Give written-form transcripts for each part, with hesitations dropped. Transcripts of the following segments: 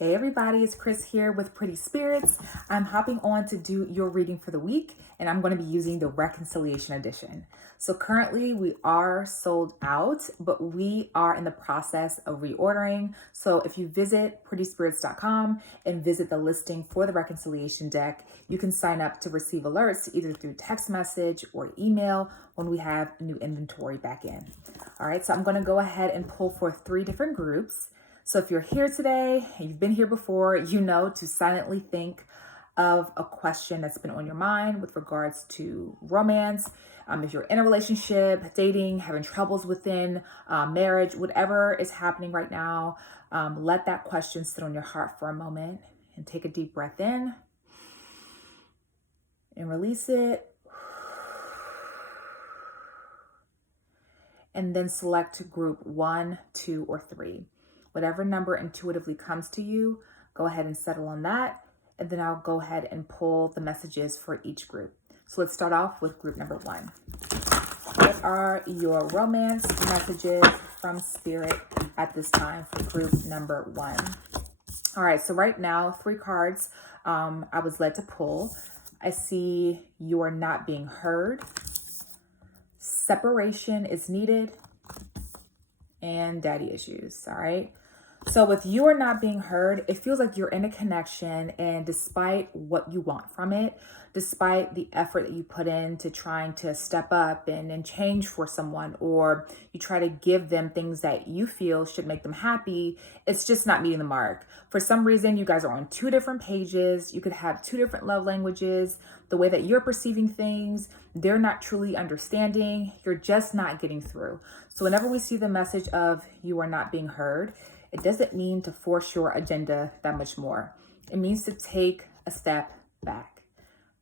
Hey everybody, it's Chris here with Pretty Spirits. I'm hopping on to do your reading for the week, and I'm going to be using the Reconciliation Edition. So currently we are sold out, but we are in the process of reordering. So if you visit prettyspirits.com and visit the listing for the Reconciliation deck, you can sign up to receive alerts either through text message or email when we have new inventory back in. All right, so I'm going to go ahead and pull for 3 different groups. So if you're here today, and you've been here before, you know to silently think of a question that's been on your mind with regards to romance. If you're in a relationship, dating, having troubles within marriage, whatever is happening right now, let that question sit on your heart for a moment and take a deep breath in and release it. And then select group 1, 2, or 3. Whatever number intuitively comes to you, go ahead and settle on that. And then I'll go ahead and pull the messages for each group. So let's start off with group number 1. What are your romance messages from Spirit at this time for group number 1? All right, so right now, 3 cards I was led to pull. I see you are not being heard. Separation is needed. And daddy issues, all right? So with you are not being heard, it feels like you're in a connection, and despite what you want from it, despite the effort that you put into trying to step up and change for someone, or you try to give them things that you feel should make them happy, it's just not meeting the mark. For some reason, you guys are on 2 different pages. You could have 2 different love languages. The way that you're perceiving things, they're not truly understanding. You're just not getting through. So whenever we see the message of you are not being heard, it doesn't mean to force your agenda that much more. It means to take a step back.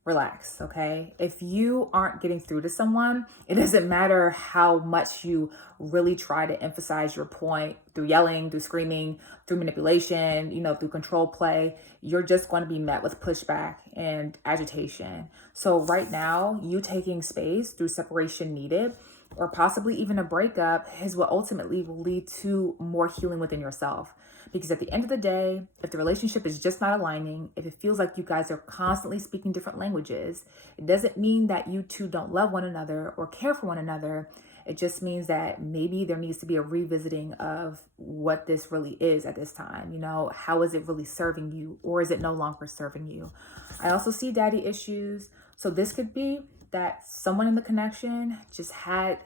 Relax, okay? If you aren't getting through to someone, it doesn't matter how much you really try to emphasize your point through yelling, through screaming, through manipulation, through control play. You're just going to be met with pushback and agitation. So right now, you taking space through separation needed, or possibly even a breakup, is what ultimately will lead to more healing within yourself. Because at the end of the day, if the relationship is just not aligning, if it feels like you guys are constantly speaking different languages, it doesn't mean that you two don't love one another or care for one another. It just means that maybe there needs to be a revisiting of what this really is at this time. How is it really serving you, or is it no longer serving you? I also see daddy issues. So this could be that someone in the connection just had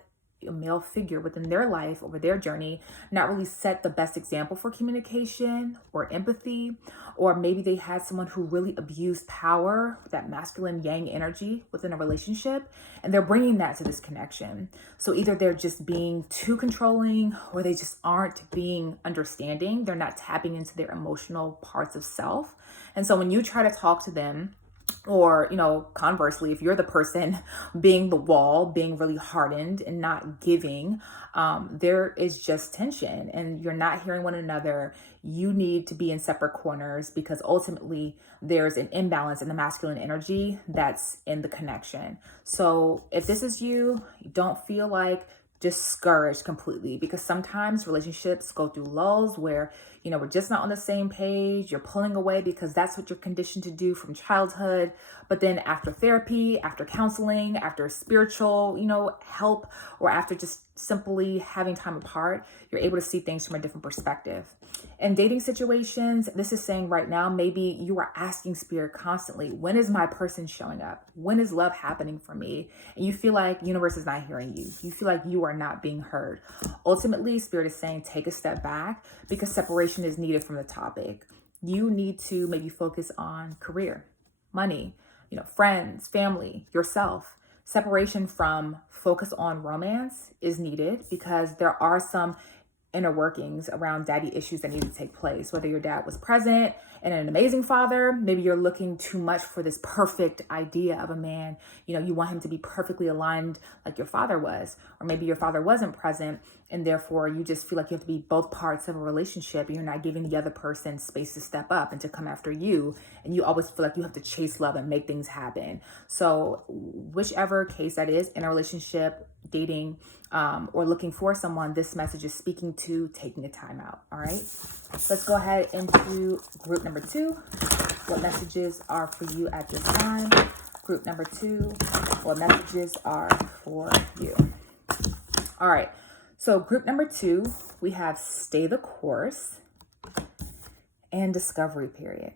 a male figure within their life over their journey not really set the best example for communication or empathy, or maybe they had someone who really abused power, that masculine yang energy within a relationship, and they're bringing that to this connection. So either they're just being too controlling, or they just aren't being understanding. They're not tapping into their emotional parts of self. And so when you try to talk to them, or, conversely, if you're the person being the wall, being really hardened and not giving, there is just tension and you're not hearing one another. You need to be in separate corners because ultimately there's an imbalance in the masculine energy that's in the connection. So if this is you, don't feel like discouraged completely, because sometimes relationships go through lulls where we're just not on the same page. You're pulling away because that's what you're conditioned to do from childhood. But then after therapy, after counseling, after spiritual help, or after just simply having time apart, you're able to see things from a different perspective. In dating situations, this is saying right now, maybe you are asking Spirit constantly, when is my person showing up? When is love happening for me? And you feel like universe is not hearing you. You feel like you are not being heard. Ultimately, Spirit is saying, take a step back, because separation is needed from the topic. You need to maybe focus on career, money, friends, family, yourself. Separation from focus on romance is needed because there are some inner workings around daddy issues that need to take place. Whether your dad was present and an amazing father, maybe you're looking too much for this perfect idea of a man. You want him to be perfectly aligned like your father was, or maybe your father wasn't present And therefore, you just feel like you have to be both parts of a relationship, and you're not giving the other person space to step up and to come after you. And you always feel like you have to chase love and make things happen. So whichever case that is, in a relationship, dating, or looking for someone, this message is speaking to taking a time out. All right. Let's go ahead into group number 2. What messages are for you at this time? Group number 2, what messages are for you? All right. So group number 2, we have stay the course and discovery period.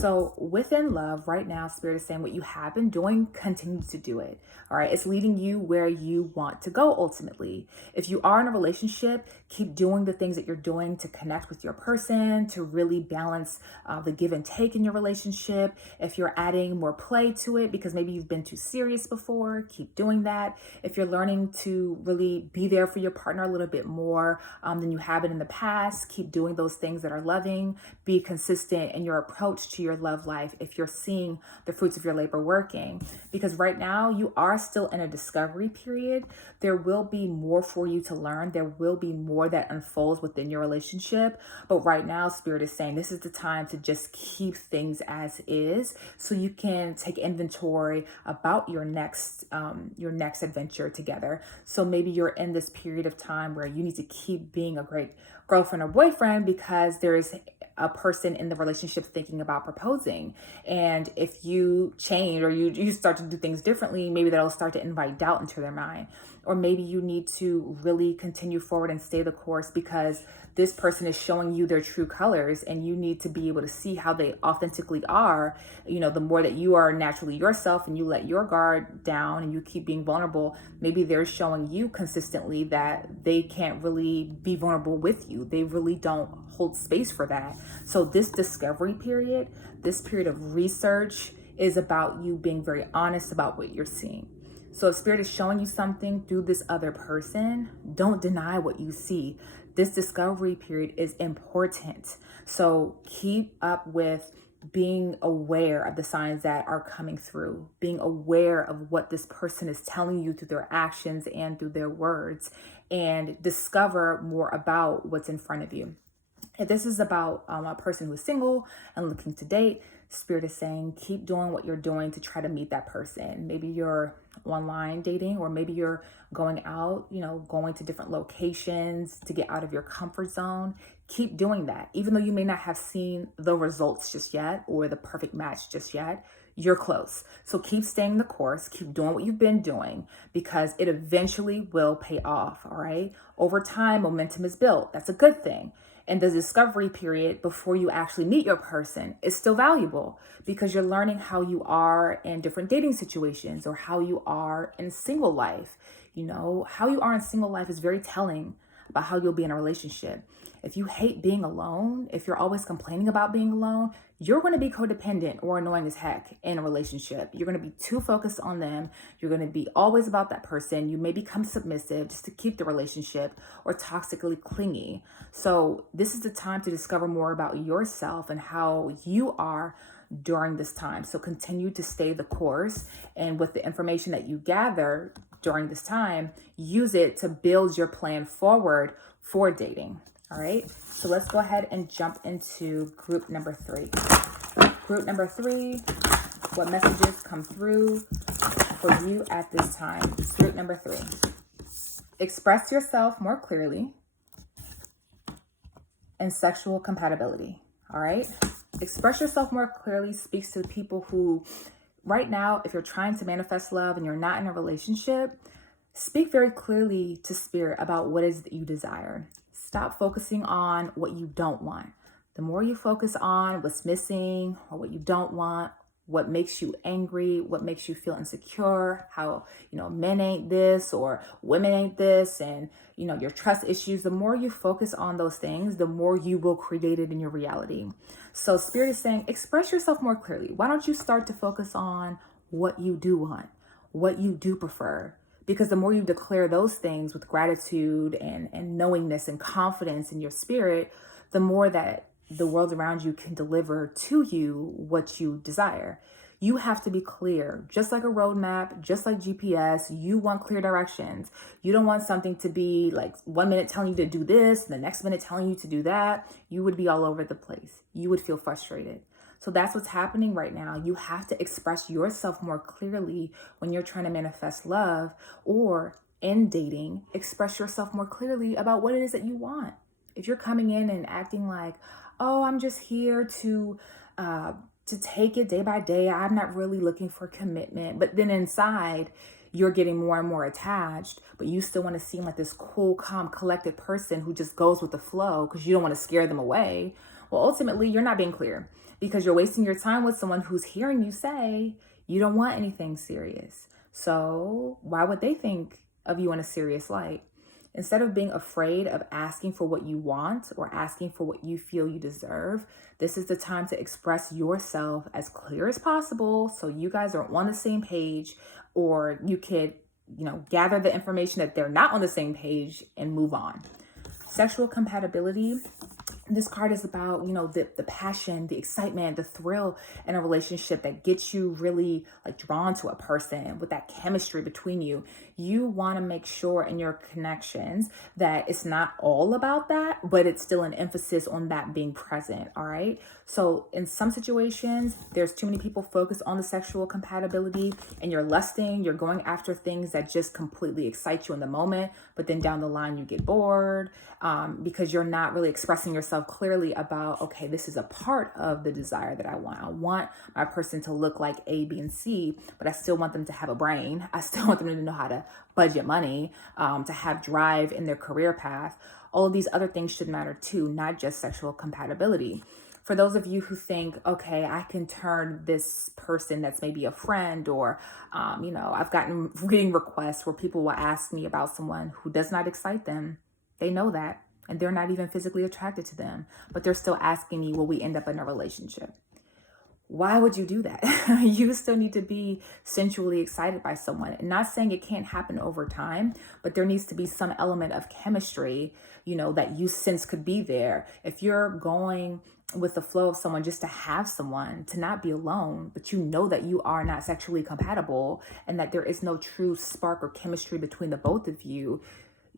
So within love right now, Spirit is saying what you have been doing, continue to do it. All right. It's leading you where you want to go ultimately. If you are in a relationship, keep doing the things that you're doing to connect with your person, to really balance the give and take in your relationship. If you're adding more play to it because maybe you've been too serious before, keep doing that. If you're learning to really be there for your partner a little bit more than you have been in the past, keep doing those things that are loving. Be consistent in your approach to your love life if you're seeing the fruits of your labor working. Because right now you are still in a discovery period. There will be more for you to learn. There will be more that unfolds within your relationship. But right now, Spirit is saying this is the time to just keep things as is so you can take inventory about your next adventure together. So maybe you're in this period of time where you need to keep being a great girlfriend or boyfriend because there's a person in the relationship thinking about proposing. And if you change or you start to do things differently, maybe that'll start to invite doubt into their mind. Or maybe you need to really continue forward and stay the course because this person is showing you their true colors and you need to be able to see how they authentically are. You know, the more that you are naturally yourself and you let your guard down and you keep being vulnerable, maybe they're showing you consistently that they can't really be vulnerable with you. They really don't hold space for that. So this discovery period, this period of research is about you being very honest about what you're seeing. So if Spirit is showing you something through this other person, don't deny what you see. This discovery period is important. So keep up with being aware of the signs that are coming through, being aware of what this person is telling you through their actions and through their words, and discover more about what's in front of you. If this is about a person who's single and looking to date, Spirit is saying keep doing what you're doing to try to meet that person. Maybe you're online dating, or maybe you're going out, going to different locations to get out of your comfort zone. Keep doing that. Even though you may not have seen the results just yet or the perfect match just yet, you're close. So keep staying the course, keep doing what you've been doing because it eventually will pay off, all right? Over time, momentum is built. That's a good thing. And the discovery period before you actually meet your person is still valuable because you're learning how you are in different dating situations or how you are in single life. How you are in single life is very telling about how you'll be in a relationship. If you hate being alone, if you're always complaining about being alone, you're going to be codependent or annoying as heck in a relationship. You're going to be too focused on them. You're going to be always about that person. You may become submissive just to keep the relationship or toxically clingy. So this is the time to discover more about yourself and how you are during this time. So continue to stay the course, and with the information that you gather during this time, use it to build your plan forward for dating. All right, so let's go ahead and jump into group number 3. Group number 3, what messages come through for you at this time? Group number 3, express yourself more clearly and sexual compatibility. All right, express yourself more clearly speaks to the people who right now, if you're trying to manifest love and you're not in a relationship, speak very clearly to Spirit about what is that you desire. Stop focusing on what you don't want. The more you focus on what's missing or what you don't want, what makes you angry, what makes you feel insecure, how, men ain't this or women ain't this, and, your trust issues, the more you focus on those things, the more you will create it in your reality. So Spirit is saying, express yourself more clearly. Why don't you start to focus on what you do want, what you do prefer? Because the more you declare those things with gratitude and knowingness and confidence in your spirit, the more that the world around you can deliver to you what you desire. You have to be clear, just like a roadmap, just like GPS. You want clear directions. You don't want something to be like 1 minute telling you to do this, the next minute telling you to do that. You would be all over the place. You would feel frustrated. So that's what's happening right now. You have to express yourself more clearly when you're trying to manifest love, or in dating, express yourself more clearly about what it is that you want. If you're coming in and acting like, oh, I'm just here to take it day by day, I'm not really looking for commitment, but then inside you're getting more and more attached, but you still want to seem like this cool, calm, collected person who just goes with the flow because you don't want to scare them away. Well, ultimately, you're not being clear because you're wasting your time with someone who's hearing you say you don't want anything serious. So why would they think of you in a serious light? Instead of being afraid of asking for what you want or asking for what you feel you deserve, this is the time to express yourself as clear as possible so you guys are on the same page, or you could, gather the information that they're not on the same page and move on. Sexual compatibility. This card is about, the passion, the excitement, the thrill in a relationship that gets you really like drawn to a person with that chemistry between you. You want to make sure in your connections that it's not all about that, but it's still an emphasis on that being present. All right. So in some situations, there's too many people focused on the sexual compatibility and you're lusting, you're going after things that just completely excite you in the moment, but then down the line you get bored because you're not really expressing yourself clearly about, okay, this is a part of the desire that I want. I want my person to look like A, B, and C, but I still want them to have a brain. I still want them to know how to budget money, to have drive in their career path. All of these other things should matter too, not just sexual compatibility. For those of you who think, okay, I can turn this person that's maybe a friend, or, I've gotten reading requests where people will ask me about someone who does not excite them. They know that, and they're not even physically attracted to them, but they're still asking me, will we end up in a relationship? Why would you do that? You still need to be sensually excited by someone. And not saying it can't happen over time, but there needs to be some element of chemistry, that you sense could be there. If you're going with the flow of someone just to have someone, to not be alone, but you know that you are not sexually compatible and that there is no true spark or chemistry between the both of you,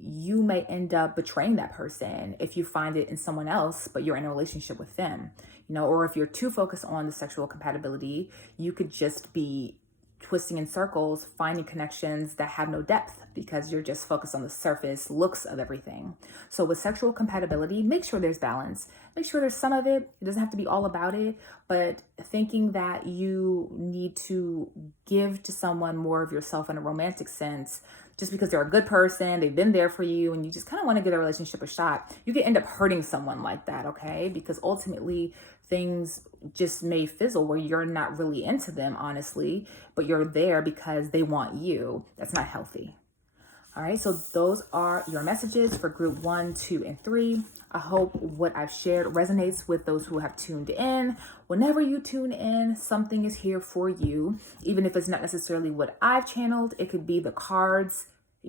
you may end up betraying that person if you find it in someone else, but you're in a relationship with them, or if you're too focused on the sexual compatibility, you could just be twisting in circles, finding connections that have no depth because you're just focused on the surface looks of everything. So with sexual compatibility, make sure there's balance. Make sure there's some of it. It doesn't have to be all about it, but thinking that you need to give to someone more of yourself in a romantic sense just because they're a good person, they've been there for you, and you just kind of want to give a relationship a shot, you could end up hurting someone like that, okay? Because ultimately, things just may fizzle where you're not really into them, honestly, but you're there because they want you. That's not healthy. All right, so those are your messages for group 1, 2, and 3. I hope what I've shared resonates with those who have tuned in. Whenever you tune in, something is here for you. Even if it's not necessarily what I've channeled, it could be the cards,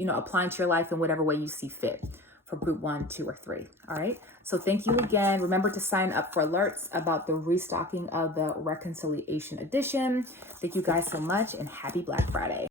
applying to your life in whatever way you see fit for group 1, 2, or 3. All right. So thank you again. Remember to sign up for alerts about the restocking of the Reconciliation Edition. Thank you guys so much, and happy Black Friday.